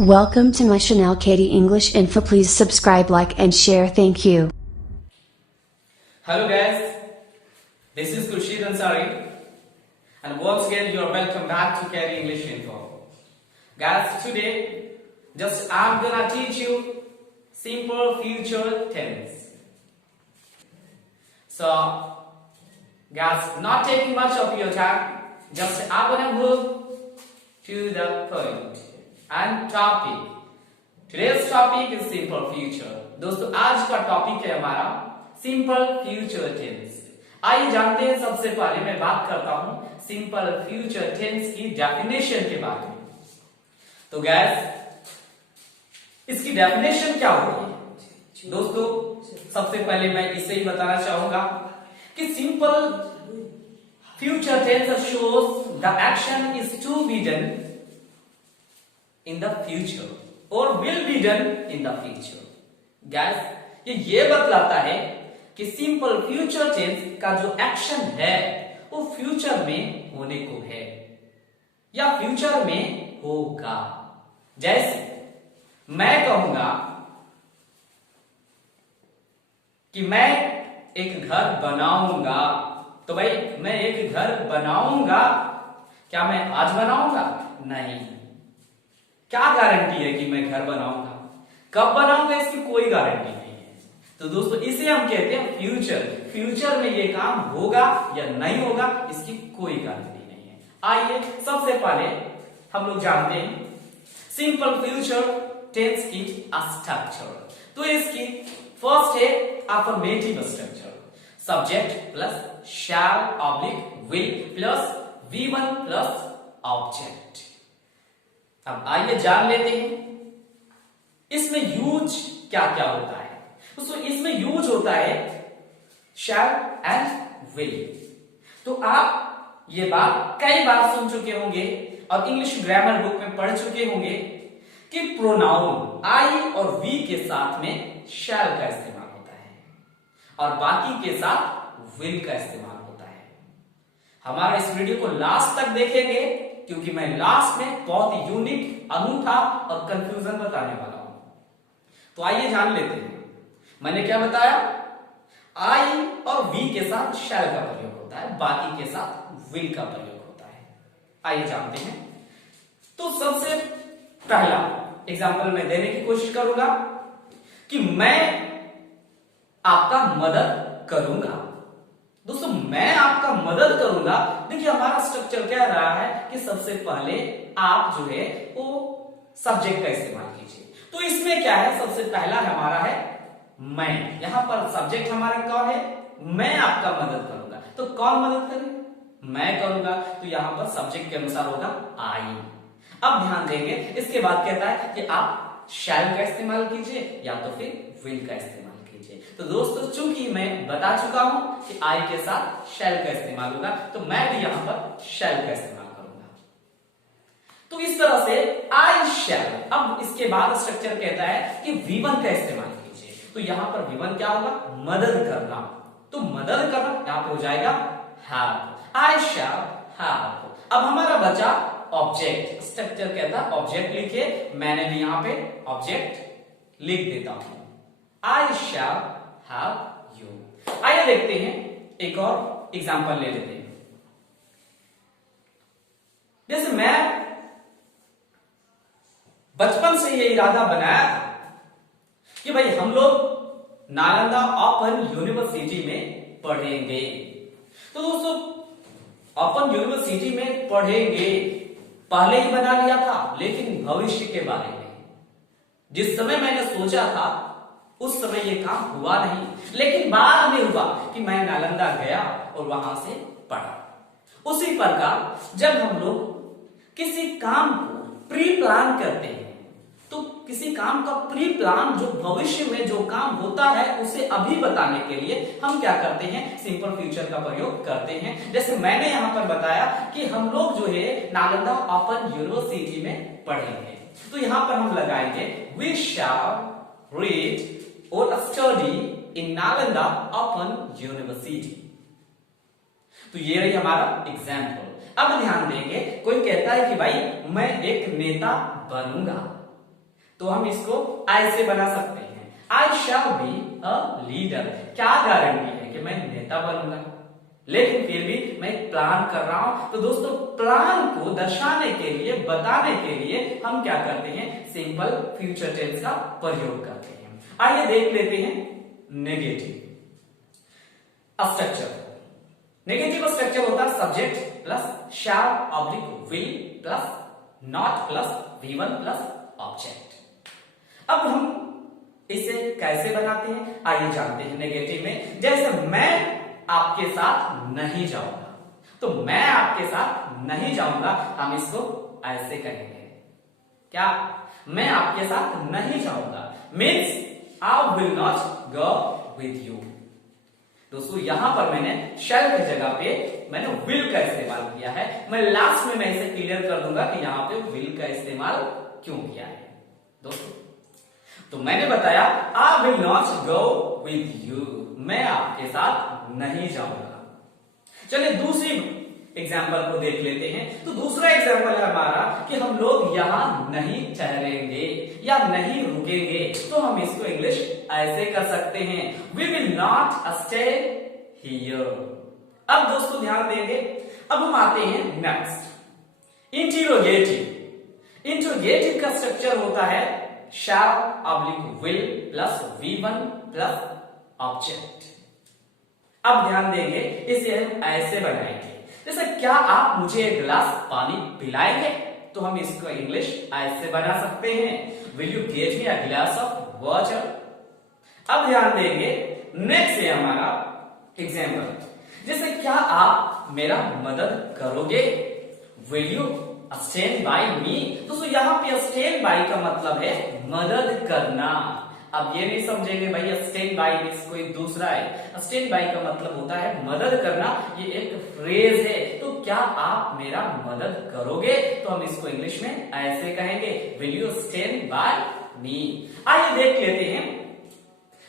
Welcome to my Chanel Katie English Info. Please subscribe, like, and share. Thank you. Hello guys, this is Khurshid Ansari, and once again you are welcome back to Katie English Info. Guys, today I'm gonna teach you simple future tense. So, guys, not taking much of your time, I'm gonna move to the point and topic. Today's topic is simple future. दोस्तों आज का topic है हमारा simple future tense. आइए जानते हैं, सबसे पहले मैं बात करता हूं सिंपल फ्यूचर टेंस की डेफिनेशन के बारे में। तो गैस, इसकी डेफिनेशन क्या होगी दोस्तों? सबसे पहले मैं इसे ही बताना चाहूंगा कि simple future tense shows the action is to be done in the future or will be done in the future. Guys, ये बतलाता है कि सिंपल फ्यूचर टेंस का जो एक्शन है वो फ्यूचर में होने को है या फ्यूचर में होगा। जैसे मैं कहूंगा कि मैं एक घर बनाऊंगा, तो भाई मैं एक घर बनाऊंगा, क्या मैं आज बनाऊंगा? नहीं। क्या गारंटी है कि मैं घर बनाऊंगा? कब बनाऊंगा इसकी कोई गारंटी नहीं है। तो दोस्तों इसे हम कहते हैं फ्यूचर। फ्यूचर में ये काम होगा या नहीं होगा इसकी कोई गारंटी नहीं है। आइए सबसे पहले हम लोग जानते हैं सिंपल फ्यूचर टेंस की स्ट्रक्चर। तो इसकी फर्स्ट है affirmative structure, subject plus shall oblique will plus V1 plus object. अब आइए जान लेते हैं इसमें यूज क्या क्या होता है। दोस्तों इसमें यूज होता है शैल एंड विल। तो आप ये बात कई बार सुन चुके होंगे और इंग्लिश ग्रामर बुक में पढ़ चुके होंगे कि प्रोनाउन आई और वी के साथ में शैल का इस्तेमाल होता है और बाकी के साथ विल का इस्तेमाल होता है। हमारा इस वीडियो को लास्ट तक देखेंगे क्योंकि मैं लास्ट में बहुत ही यूनिक, अनूठा और कंफ्यूजन बताने वाला हूं। तो आइए जान लेते हैं। मैंने क्या बताया? आई और वी के साथ शैल का प्रयोग होता है, बाकी के साथ विल का प्रयोग होता है। आइए जानते हैं। तो सबसे पहला एग्जांपल मैं देने की कोशिश करूंगा कि मैं आपका मदद करूंगा। दोस्तों मैं आपका मदद करूंगा। देखिए हमारा स्ट्रक्चर कह रहा है कि सबसे पहले आप जो है वो सब्जेक्ट का इस्तेमाल कीजिए। तो इसमें क्या है? सबसे पहला हमारा है मैं। यहां पर सब्जेक्ट हमारा कौन है? मैं आपका मदद करूंगा। तो कौन मदद करेगा? मैं करूंगा। तो यहां पर सब्जेक्ट के अनुसार होगा आई। अब ध्यान देंगे, इसके बाद कहता है कि आप शैल का इस्तेमाल कीजिए या तो फिर विल का इस्तेमाल। तो दोस्तों चूंकि मैं बता चुका हूं कि आई के साथ शैल का इस्तेमाल होगा, तो मैं भी यहां पर शैल का इस्तेमाल करूंगा। तो इस तरह से आई शैल। अब इसके बाद स्ट्रक्चर कहता है कि V1 का इस्तेमाल कीजिए। तो यहां पर V1 क्या होगा? मदद करना। तो मदद करना यहां पे हो जाएगा हेल्प। आई शैल हेल्प। अब हमारा बचा ऑब्जेक्ट। स्ट्रक्चर कहता है ऑब्जेक्ट लिखिए। मैंने भी यहां पे ऑब्जेक्ट लिख देता हूं। आई शैल हेल्प यू। आइए देखते हैं, एक और एग्जांपल ले लेते हैं। जैसे मैं बचपन से ये इरादा बनाया था कि भाई हम लोग नालंदा ओपन यूनिवर्सिटी में पढ़ेंगे। तो दोस्तों ओपन यूनिवर्सिटी में पढ़ेंगे पहले ही बना लिया था, लेकिन भविष्य के बारे में जिस समय मैंने सोचा था उस समय ये काम हुआ नहीं, लेकिन बाद में हुआ कि मैं नालंदा गया और वहां से पढ़ा। उसी प्रकार जब हम लोग किसी काम को प्री प्लान करते हैं, तो किसी काम का प्री प्लान जो भविष्य में जो काम होता है उसे अभी बताने के लिए हम क्या करते हैं? सिंपल फ्यूचर का प्रयोग करते हैं। जैसे मैंने यहां पर बताया कि हम लोग जो है नालंदा ओपन यूनिवर्सिटी में पढ़ेंगे। तो यहां पर हम लगाएंगे वी शैल रीड और study in Nalanda open university. तो ये रही हमारा एग्जाम्पल। अब ध्यान देंगे, कोई कहता है कि भाई मैं एक नेता बनूंगा, तो हम इसको ऐसे बना सकते हैं, आई शैल बी अ लीडर। क्या गारंटी है कि मैं नेता बनूंगा, लेकिन फिर भी मैं प्लान कर रहा हूं। तो दोस्तों प्लान को दर्शाने के लिए, बताने के लिए हम क्या करते हैं, सिंपल फ्यूचर टेंस का प्रयोग करते हैं। आइए देख लेते हैं नेगेटिव स्ट्रक्चर। नेगेटिव स्ट्रक्चर होता है subject plus shall oblique will plus not plus V1 plus object. अब हम इसे कैसे बनाते हैं आइए जानते हैं। नेगेटिव में जैसे मैं आपके साथ नहीं जाऊंगा, तो मैं आपके साथ नहीं जाऊंगा, हम इसको ऐसे कहेंगे, क्या, मैं आपके साथ नहीं जाऊंगा means I will not go with you. दोस्तों यहां पर मैंने शैल की जगह पे मैंने विल का इस्तेमाल किया है। मैं लास्ट में मैं इसे क्लियर कर दूंगा कि यहां पे विल का इस्तेमाल क्यों किया है। दोस्तों तो मैंने बताया I will not go with you, मैं आपके साथ नहीं जाऊंगा। चलिए दूसरी एग्जाम्पल को देख लेते हैं। तो दूसरा एग्जाम्पल है हमारा कि हम लोग यहां नहीं ठहरेंगे या नहीं रुकेंगे, तो हम इसको इंग्लिश ऐसे कर सकते हैं, we will not stay here. अब दोस्तों ध्यान देंगे, अब हम आते हैं नेक्स्ट इंटरोगेटिव। इंटरोगेटिव का स्ट्रक्चर होता है shall oblique will plus V1 plus object. अब ध्यान देंगे, इसे हम ऐसे बनाएंगे, जैसे क्या आप मुझे एक गिलास पानी पिलाएंगे, तो हम इसको इंग्लिश ऐसे बना सकते हैं, will you get me a glass of water. अब ध्यान देंगे नेक्स्ट है हमारा एग्जाम्पल, जैसे क्या आप मेरा मदद करोगे, विल यू स्टैंड बाय मी। दोस्तों यहाँ पे स्टैंड बाय का मतलब है मदद करना। अब ये नहीं समझेंगे भाई स्टैंड बाय मींस कोई दूसरा है, स्टैंड बाय का मतलब होता है मदद करना, ये एक फ्रेज है। तो क्या आप मेरा मदद करोगे, तो हम इसको इंग्लिश में ऐसे कहेंगे, विल यू स्टैंड बाय मी। आइए देख लेते हैं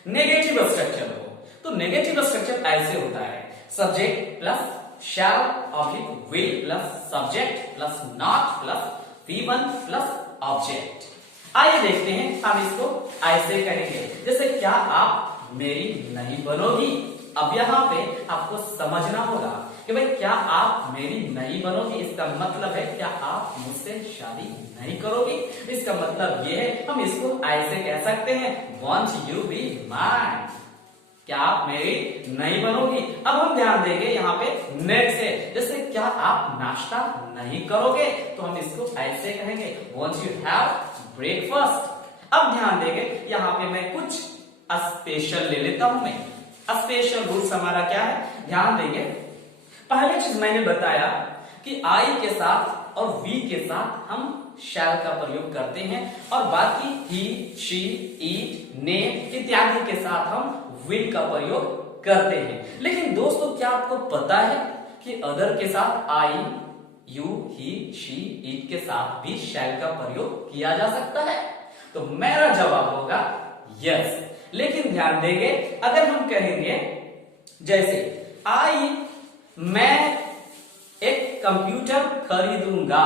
नेगेटिव स्ट्रक्चर को। तो नेगेटिव स्ट्रक्चर ऐसे होता है, subject plus shall oblique will plus subject plus not plus V1 plus object. आइए देखते हैं, हम इसको ऐसे कहेंगे, जैसे क्या आप मेरी नहीं बनोगी। अब यहाँ पे आपको समझना होगा कि भाई क्या आप मेरी नहीं बनोगी, इसका मतलब है क्या आप मुझसे शादी नहीं करोगी। इसका मतलब ये है, हम इसको ऐसे कह सकते हैं, वॉन्ट यू बी माइन, क्या आप मेरी नहीं बनोगी। अब हम ध्यान देंगे यहाँ पे नेक्स्ट है, जैसे क्या आप नाश्ता नहीं करोगे, तो हम इसको ऐसे कहेंगे, वॉन्ट यू हैव ब्रेकफास्ट। अब ध्यान देंगे यहाँ पे मैं कुछ स्पेशल ले लेता हूं। मैं स्पेशल रूल्स हमारा क्या है, ध्यान देंगे। पहली चीज मैंने बताया कि आई के साथ और वी के साथ हम शैल का प्रयोग करते हैं, और बाकी ही, शी, इट, ने इत्यादि के साथ हम विल का प्रयोग करते हैं। लेकिन दोस्तों क्या आपको पता है कि अदर के साथ आई, यू, ही, शी, इट के साथ भी शैल का प्रयोग किया जा सकता है? तो मेरा जवाब होगा यस। लेकिन ध्यान देंगे, अगर हम कहेंगे जैसे आई, मैं एक कंप्यूटर खरीदूंगा,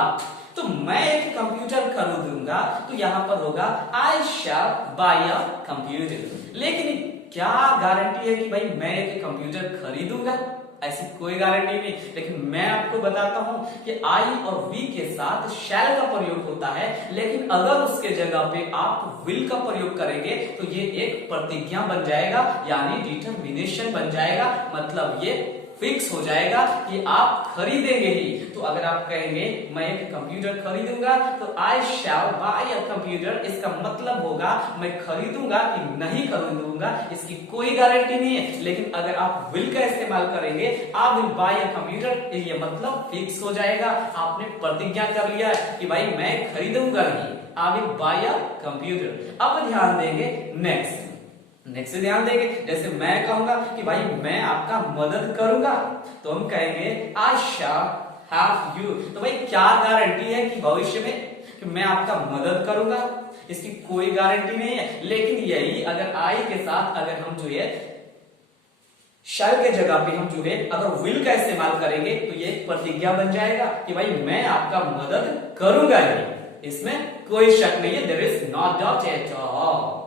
तो मैं एक कंप्यूटर खरीदूंगा, तो यहां पर होगा आई शैल बाय अ कंप्यूटर। लेकिन क्या गारंटी है कि भाई मैं एक कंप्यूटर खरीदूंगा, ऐसी कोई गारंटी नहीं। लेकिन मैं आपको बताता हूं कि आई और वी के साथ शैल का प्रयोग होता है, लेकिन अगर उसके जगह पे आप विल का प्रयोग करेंगे तो ये एक प्रतिज्ञा बन जाएगा, यानी डिटर्मिनेशन बन जाएगा। मतलब ये फिक्स हो जाएगा कि आप खरीदेंगे ही। तो अगर आप कहेंगे मैं एक कंप्यूटर खरीदूंगा, तो आई शैल बाय अ कंप्यूटर, इसका मतलब होगा मैं खरीदूंगा कि नहीं खरीदूंगा, इसकी कोई गारंटी नहीं है। लेकिन अगर आप विल का इस्तेमाल करेंगे, आई विल बाय अ कंप्यूटर, ये मतलब फिक्स हो जाएगा, आपने प्रतिज्ञा कर लिया कि भाई मैं खरीदूंगा ही, I will buy a computer. अब ध्यान देंगे नेक्स्ट ध्यान देंगे, जैसे मैं कहूंगा कि भाई मैं आपका मदद करूंगा, तो हम कहेंगे आई शैल हेल्प यू। तो भाई क्या गारंटी है कि भविष्य में कि मैं आपका मदद करूंगा, इसकी कोई गारंटी नहीं है। लेकिन यही अगर आई के साथ अगर हम जो है शैल के जगह पे हम जो है अगर विल का इस्तेमाल करेंगे, तो ये एक प्रतिज्ञा बन जाएगा कि भाई मैं आपका मदद करूंगा ही। इसमें कोई शक नहीं है, there is no doubt at all.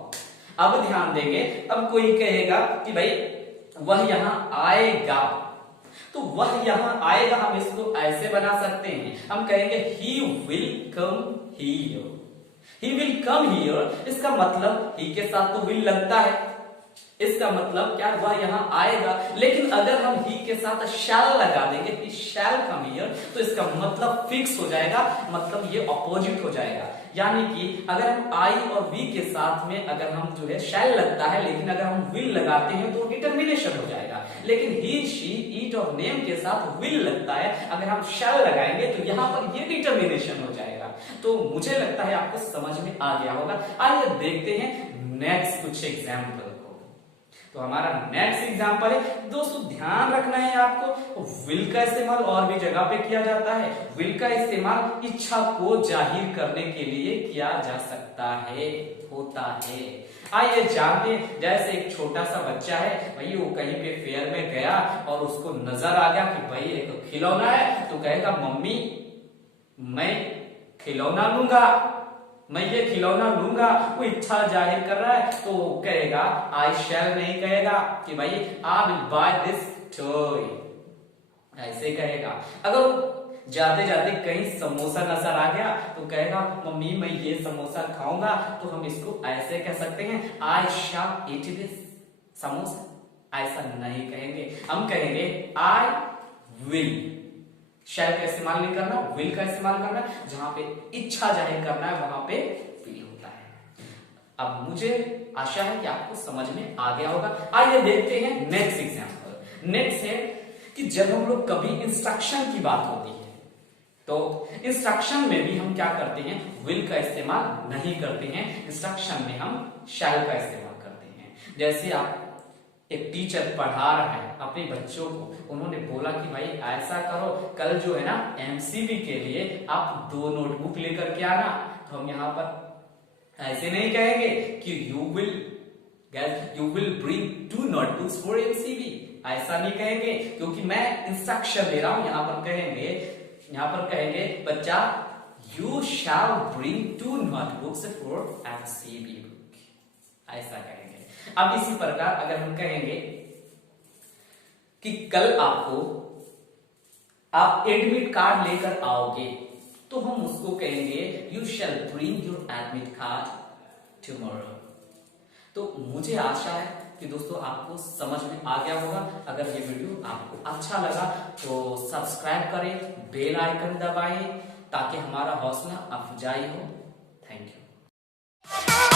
अब ध्यान देंगे, अब कोई कहेगा कि भाई वह यहां आएगा, तो वह यहां आएगा हम इसको ऐसे बना सकते हैं, हम कहेंगे he will come here. He will come here, इसका मतलब ही के साथ तो विल लगता है, इसका मतलब क्या, वह यहां आएगा। लेकिन अगर हम ही के साथ शैल लगा देंगे, ही शैल कम हियर, तो इसका मतलब फिक्स हो जाएगा, मतलब ये ऑपोजिट हो जाएगा। यानी कि अगर हम आई और वी के साथ में अगर हम जो है शैल लगता है, लेकिन अगर हम विल लगाते हैं तो डिटर्मिनेशन हो जाएगा। लेकिन ही, शी, इट और नेम के साथ विल लगता है, अगर हम शैल लगाएंगे तो यहां पर ये डिटर्मिनेशन हो जाएगा। तो मुझे लगता है आपको समझ में आ गया होगा। आइए देखते हैं नेक्स्ट कुछ एग्जाम्पल को। तो हमारा नेक्स्ट एग्जाम्पल है, दोस्तों ध्यान रखना है आपको, विल का इस्तेमाल और भी जगह पे किया जाता है। विल का इस्तेमाल इच्छा को जाहिर करने के लिए किया जा सकता है, होता है। आइए जानते हैं, जैसे एक छोटा सा बच्चा है भाई, वो कहीं पे फेयर में गया और उसको नजर आ गया कि भाई एक खिलौना है, तो कहेगा मम्मी मैं खिलौना लूंगा, मैं ये खिलौना लूंगा। वो इच्छा जाहिर कर रहा है, तो कहेगा आई शैल नहीं कहेगा कि भाई आई विल बाय दिस टॉय, ऐसे कहेगा। अगर जाते जाते कहीं समोसा नजर आ गया तो कहेगा मम्मी मैं ये समोसा खाऊंगा, तो हम इसको ऐसे कह सकते हैं आई शैल ईट दिस समोसा, ऐसा नहीं कहेंगे, हम कहेंगे आई विल। शैल का इस्तेमाल नहीं करना, विल का इस्तेमाल करना, जहां पे इच्छा जाहिर करना है वहां पे विल होता है। अब मुझे आशा है कि आपको समझ में आ गया होगा। आइए देखते हैं नेक्स्ट एग्जांपल। नेक्स्ट है कि जब हम लोग कभी इंस्ट्रक्शन की बात होती है, तो इंस्ट्रक्शन में भी हम क्या करते हैं, विल का इस्तेमाल नहीं करते हैं, इंस्ट्रक्शन में हम शैल का इस्तेमाल करते हैं। जैसे आप एक टीचर पढ़ा रहा है अपने बच्चों को, उन्होंने बोला कि भाई ऐसा करो, कल जो है ना एमसीबी के लिए आप 2 नोटबुक लेकर के आना। तो हम यहाँ पर ऐसे नहीं कहेंगे कि you will bring 2 notebooks for MCB, ऐसा नहीं कहेंगे, क्योंकि मैं इंस्ट्रक्शन दे रहा हूं। यहाँ पर कहेंगे बच्चा you shall bring 2 notebooks for MCB book, ऐसा कहेंगे। अब इसी प्रकार अगर हम कहेंगे कि कल आप एडमिट कार्ड लेकर आओगे, तो हम उसको कहेंगे you shall bring your admit card tomorrow. तो मुझे आशा है कि दोस्तों आपको समझ में आ गया होगा। अगर ये वीडियो आपको अच्छा लगा तो सब्सक्राइब करें, बेल आइकन दबाएं, ताकि हमारा हौसला अफजाई हो। Thank you.